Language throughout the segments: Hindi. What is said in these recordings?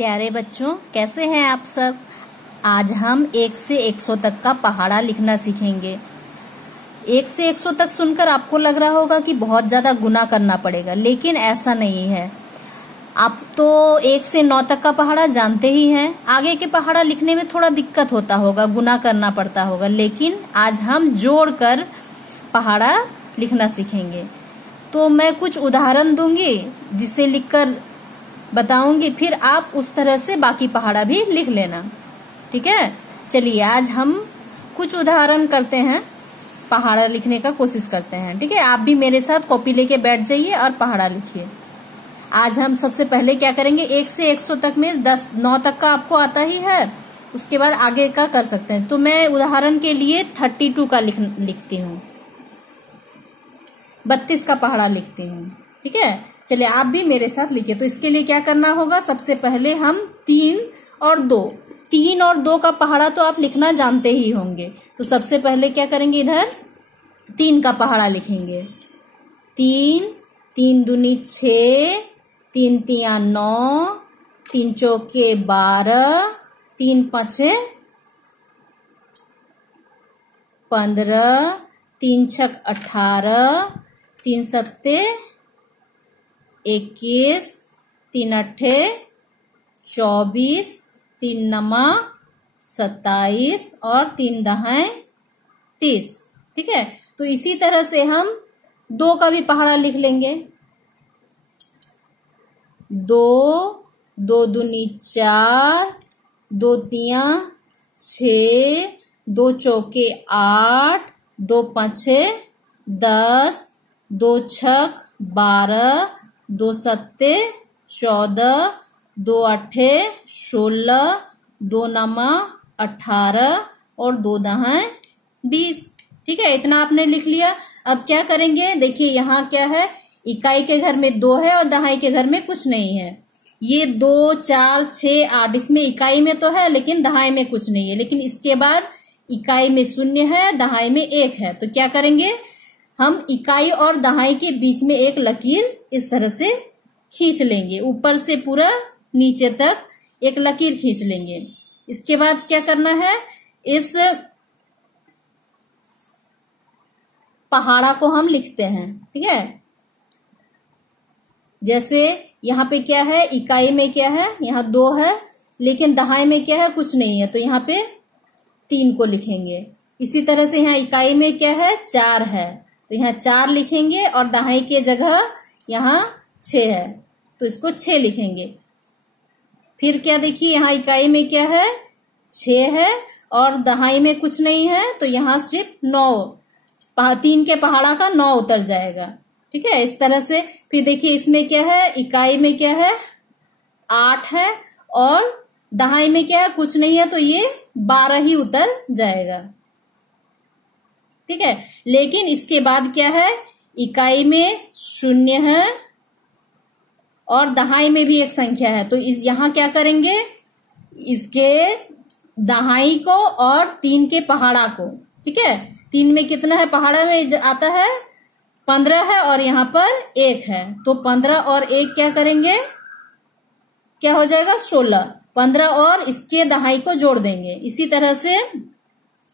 प्यारे बच्चों, कैसे हैं आप सब। आज हम 1 से 100 तक का पहाड़ा लिखना सीखेंगे। 1 से 100 तक सुनकर आपको लग रहा होगा कि बहुत ज्यादा गुना करना पड़ेगा, लेकिन ऐसा नहीं है। आप तो 1 से 9 तक का पहाड़ा जानते ही हैं। आगे के पहाड़ा लिखने में थोड़ा दिक्कत होता होगा, गुना करना पड़ता होगा, लेकिन आज हम जोड़कर पहाड़ा लिखना सीखेंगे। तो मैं कुछ उदाहरण दूंगी जिसे लिखकर बताऊंगी, फिर आप उस तरह से बाकी पहाड़ा भी लिख लेना, ठीक है। चलिए आज हम कुछ उदाहरण करते हैं, पहाड़ा लिखने का कोशिश करते हैं, ठीक है। आप भी मेरे साथ कॉपी लेके बैठ जाइए और पहाड़ा लिखिए। आज हम सबसे पहले क्या करेंगे, 1 से 100 तक में 9 तक का आपको आता ही है, उसके बाद आगे का कर सकते हैं। तो मैं उदाहरण के लिए 32 का लिखती हूँ, 32 का पहाड़ा लिखती हूँ, ठीक है। चलिए आप भी मेरे साथ लिखिए। तो इसके लिए क्या करना होगा, सबसे पहले हम 3 और 2 का पहाड़ा तो आप लिखना जानते ही होंगे। तो सबसे पहले क्या करेंगे, इधर 3 का पहाड़ा लिखेंगे। 3 दूनी 6, 3 तिया 9, 3 चौके 12, 3 पाँचे 15, 3 छक 18, 3 सत्ते 21, 3 अट्ठे 24, 3 नमा 27 और 3 दहाएं 30, ठीक है। तो इसी तरह से हम 2 का भी पहाड़ा लिख लेंगे। 2 दूनी 4, 2 तिया 6, 2 चौके 8, 2 पाँचे 10, 2 छक 12, 2 सत्ते 14, 2 अट्ठे 16, 2 नमा 18 और 2 दहाएं 20, ठीक है। इतना आपने लिख लिया। अब क्या करेंगे, देखिए यहाँ क्या है, इकाई के घर में 2 है और दहाई के घर में कुछ नहीं है। ये 2, 4, 6, 8 इसमें इकाई में तो है लेकिन दहाई में कुछ नहीं है। लेकिन इसके बाद इकाई में 0 है, दहाई में 1 है। तो क्या करेंगे, हम इकाई और दहाई के बीच में एक लकीर इस तरह से खींच लेंगे, ऊपर से पूरा नीचे तक एक लकीर खींच लेंगे। इसके बाद क्या करना है, इस पहाड़ा को हम लिखते हैं, ठीक है। जैसे यहाँ पे क्या है, इकाई में क्या है, यहाँ 2 है, लेकिन दहाई में क्या है, कुछ नहीं है। तो यहाँ पे 3 को लिखेंगे। इसी तरह से यहाँ इकाई में क्या है, 4 है, तो यहाँ 4 लिखेंगे और दहाई के जगह यहाँ 6 है, तो इसको 6 लिखेंगे। फिर क्या देखिए, यहाँ इकाई में क्या है, 6 है और दहाई में कुछ नहीं है, तो यहाँ सिर्फ 9, 3 के पहाड़ा का 9 उतर जाएगा, ठीक है। इस तरह से फिर देखिए इसमें क्या है, इकाई में क्या है, 8 है और दहाई में क्या है, कुछ नहीं है, तो ये 12 ही उतर जाएगा, ठीक है। लेकिन इसके बाद क्या है, इकाई में 0 है और दहाई में भी एक संख्या है। तो यहाँ क्या करेंगे, इसके दहाई को और 3 के पहाड़ा को, ठीक है। 3 में कितना है, पहाड़ा में आता है 15 है और यहाँ पर 1 है, तो 15 और 1 क्या करेंगे, क्या हो जाएगा, 16। 15 और इसके दहाई को जोड़ देंगे। इसी तरह से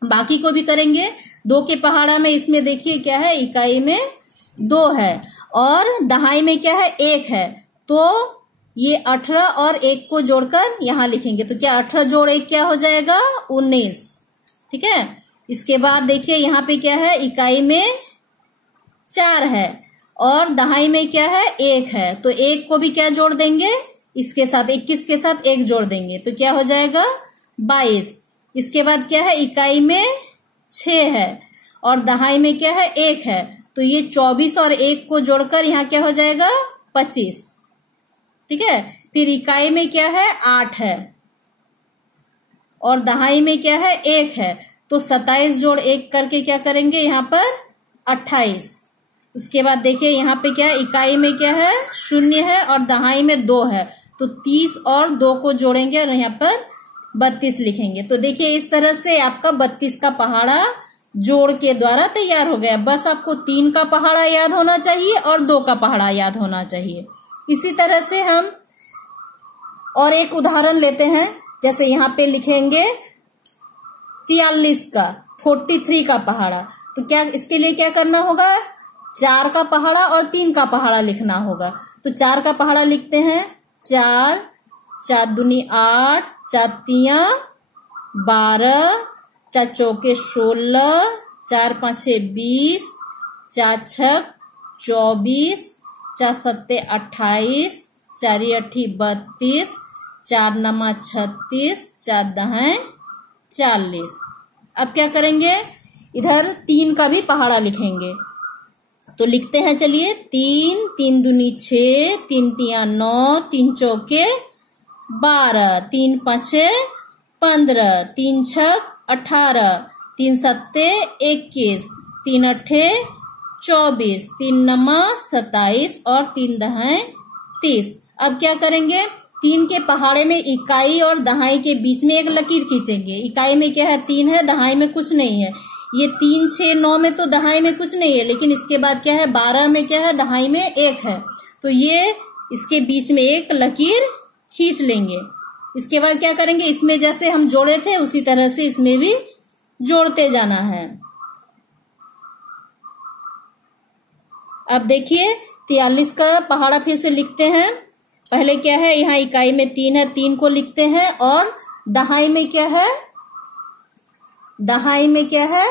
बाकी को भी करेंगे। 2 के पहाड़ा में इसमें देखिए क्या है, इकाई में 2 है और दहाई में क्या है, 1 है, तो ये 18 और 1 को जोड़कर यहाँ लिखेंगे। तो क्या 18 जोड़ 1 क्या हो जाएगा, 19, ठीक है। इसके बाद देखिए यहाँ पे क्या है, इकाई में 4 है और दहाई में क्या है, 1 है, तो 1 को भी क्या जोड़ देंगे, इसके साथ 21 के साथ 1 जोड़ देंगे, तो क्या हो जाएगा, 22। इसके बाद क्या है, इकाई में 6 है और दहाई में क्या है, 1 है, तो ये 24 और 1 को जोड़कर यहाँ क्या हो जाएगा, 25, ठीक है। फिर इकाई में क्या है, 8 है और दहाई में क्या है, 1 है, तो 27 जोड़ 1 करके क्या करेंगे, यहाँ पर 28। उसके बाद देखिए यहाँ पे क्या है, इकाई में क्या है, 0 है और दहाई में 2 है, तो 30 और 2 को जोड़ेंगे और यहाँ पर 32 लिखेंगे। तो देखिए इस तरह से आपका 32 का पहाड़ा जोड़ के द्वारा तैयार हो गया। बस आपको 3 का पहाड़ा याद होना चाहिए और 2 का पहाड़ा याद होना चाहिए। इसी तरह से हम और एक उदाहरण लेते हैं, जैसे यहाँ पे लिखेंगे 43 का 43 का पहाड़ा। तो क्या इसके लिए क्या करना होगा, 4 का पहाड़ा और 3 का पहाड़ा लिखना होगा। तो 4 का पहाड़ा लिखते हैं, 4 4 दूनी 8, 4 तिया 12, 4 चौके 16, 4 पाँचे 20, 4 छक 24, 4 सत्ते 28, 4 अठी 32, 4 नमा 36, 4 दहें 40। अब क्या करेंगे, इधर 3 का भी पहाड़ा लिखेंगे। तो लिखते हैं, चलिए 3 3 दूनी 6, 3 तिया 9, 3 चौके 12, 3 पाँचे 15, 3 छक 18, 3 सत्ते 21, 3 अठे 24, 3 नमा 27 और 3 दहें 30। अब क्या करेंगे, 3 के पहाड़े में इकाई और दहाई के बीच में एक लकीर खींचेंगे। इकाई में क्या है, 3 है, दहाई में कुछ नहीं है। ये 3 6 9 में तो दहाई में कुछ नहीं है, लेकिन इसके बाद क्या है, 12 में क्या है, दहाई में 1 है। तो ये इसके बीच में एक लकीर खींच लेंगे। इसके बाद क्या करेंगे, इसमें जैसे हम जोड़े थे उसी तरह से इसमें भी जोड़ते जाना है। अब देखिए 43 का पहाड़ा फिर से लिखते हैं। पहले क्या है, यहाँ इकाई में 3 है, 3 को लिखते हैं, और दहाई में क्या है, दहाई में क्या है,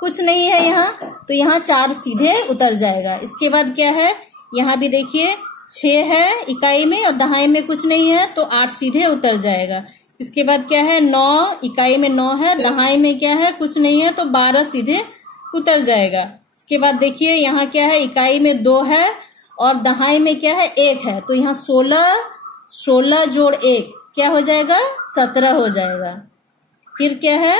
कुछ नहीं है यहाँ। तो यहाँ 4 सीधे उतर जाएगा। इसके बाद क्या है, यहाँ भी देखिए 6 है इकाई में और दहाई में कुछ नहीं है, तो 8 सीधे उतर जाएगा। इसके बाद क्या है, 9 इकाई में 9 है, दहाई में क्या है, कुछ नहीं है, तो 12 सीधे उतर जाएगा। इसके बाद देखिए यहाँ क्या है, इकाई में 2 है और दहाई में क्या है, 1 है। तो यहाँ 16 जोड़ 1 क्या हो जाएगा, 17 हो जाएगा। फिर क्या है,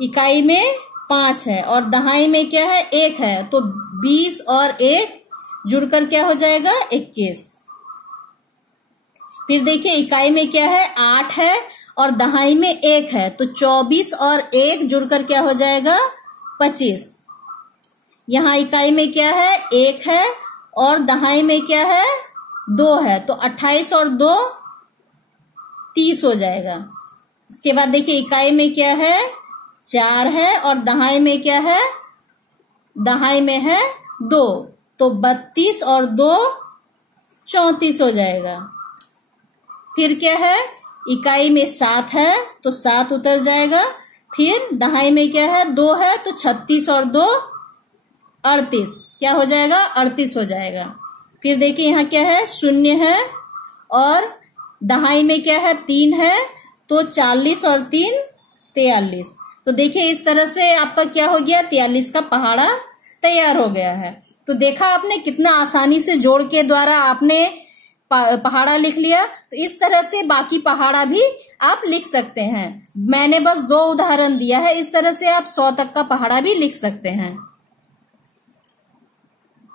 इकाई में 5 है और दहाई में क्या है, 1 है। तो 20 और 1 जुड़कर क्या हो जाएगा, 21। फिर देखिए इकाई में क्या है, 8 है और दहाई में 1 है। तो 24 और 1 जुड़कर क्या हो जाएगा, 25। यहाँ इकाई में क्या है, 1 है और दहाई में क्या है, 2 है। तो 28 और 2 30 हो जाएगा। इसके बाद देखिए इकाई में क्या है, 4 है और दहाई में क्या है, दहाई में है 2। तो 32 और 2 34 हो जाएगा। फिर क्या है, इकाई में 7 है तो 7 उतर जाएगा। फिर दहाई में क्या है, 2 है, तो 36 और 2 38 क्या हो जाएगा, 38 हो जाएगा। फिर देखिए यहाँ क्या है, 0 है और दहाई में क्या है, 3 है, तो 40 और 3 43। तो देखिए इस तरह से आपका क्या हो गया, 43 का पहाड़ा तैयार हो गया है। तो देखा आपने कितना आसानी से जोड़ के द्वारा आपने पहाड़ा लिख लिया। तो इस तरह से बाकी पहाड़ा भी आप लिख सकते हैं। मैंने बस 2 उदाहरण दिया है, इस तरह से आप 100 तक का पहाड़ा भी लिख सकते हैं।